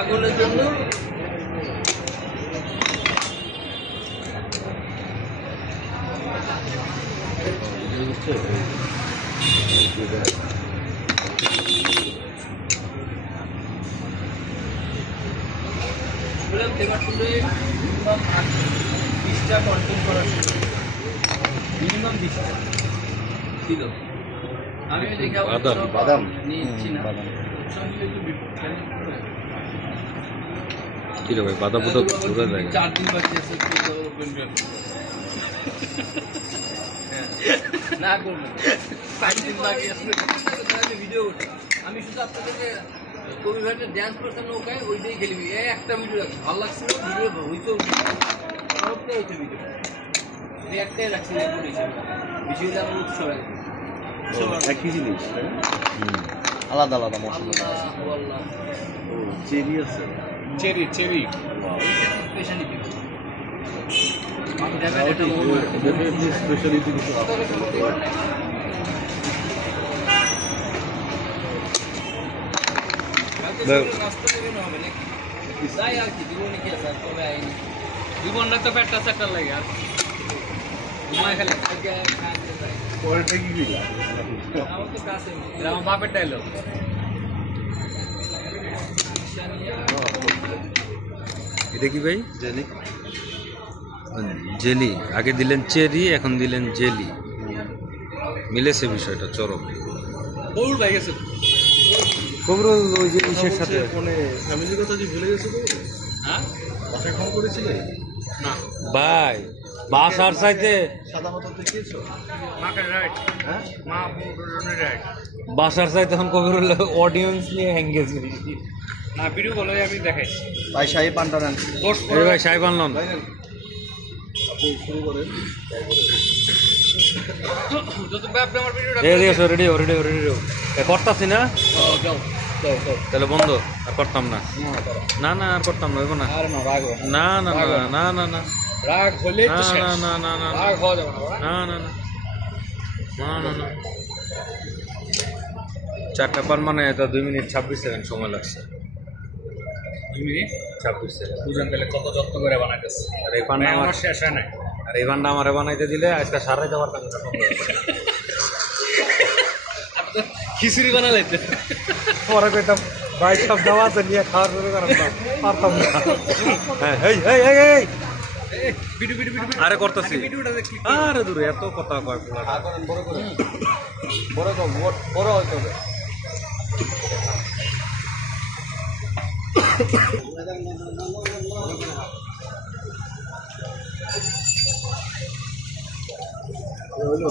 আগুনের জন্য minimum 20টা content করা মিনিমাম 20টা ছিল। আমি দেখে বাদাম নিচ্ছি না কি রে ভাই, বাদাম পুরো পুরো জায়গা 4 দিন বাকি আছে না করবো 5 দিন বাকি আছে ভিডিও করতে। আমি শুধু আপনাদেরকে কবি ভাইয়ের ড্যান্স করতাম নৌকায় ওইটাই খেলবি একটা ভিডিও রাখছি ভালো লাগছিল ভিডিও হইতেও সবটাই হচ্ছে ভিডিও এই একটাই রাখছি রেকর্ড হিসেবে বেশি হলে আমার উৎসব একই জিনিস আলাদা আলাদা মশলা চেরি আছে চেরি স্পেশালিটি স্পেশালিটি জীবনটা তো পেটটা চারটার লাগে আর ঘুমায় খেলে পরেরটা কি দিলা আমার তো কাছে আমার বাপের ডায়লগ এটা কি ভাই? Jelly jelly. আগে দিলেন চেরি, এখন দিলেন জেলি। মিলেছে বিষয়টা চরম। বহু লাগে গেছে খবরুল ওই যে ইসের সাথে মানে ফ্যামিলির কথা যে ভুলে গেছো তো হ্যাঁ বাসায় ফোন করেছিলে না ভাই বাসার চাইতে সাদা মাথা দেখিয়েছো মাকে রাইট হ্যাঁ মা বুড়নের রাইট বাসার চাইতে এখন খবরুল অডিয়েন্স নিয়ে এঙ্গেজ না ভিডিও বলে আমি দেখাইছি ভাই শাহী পান্তা নেন এই ভাই সাহেব আনলাম। ভাই নেন আপনি শুরু করেন যত ব্যাপ আমার ভিডিওটা রেডি করতাছি না, যাও তাহলে বন্ধ আর করতাম না। না না আর করতাম না, হইব না। আর না রাগ না না না না না না রাগ হলে তো শেষ না না না না রাগ হওয়া যাবে না না না না না না না 4টা পান মানে এটা 2 মিনিট 26 সেকেন্ড সময় লাগছে। 2 মিনিট 26 সেকেন্ড। বুঝেন তাহলে কত যত্ন করে বানাইতেছে আর এই পান্ডা আমার শেষ হয় নাই আর এই পান্ডা আমারে বানাইতে দিলে আজকে সারাইতে পারতাম না। খিচুড়ি বানালাইতে পরে কইতাম ভাই সব দেওয়া আছে নিয়ে খাওয়ার শুরু করতাম, পারতাম না। হ্যাঁ এই এই এই এই ভিডিও ভিডিও ভিডিও আরে করতেছি। ভিডিওটা দেখলি আরে দূরে এত কথা কয় পোলাটা। বড় করে বড় হইতে হবে হলো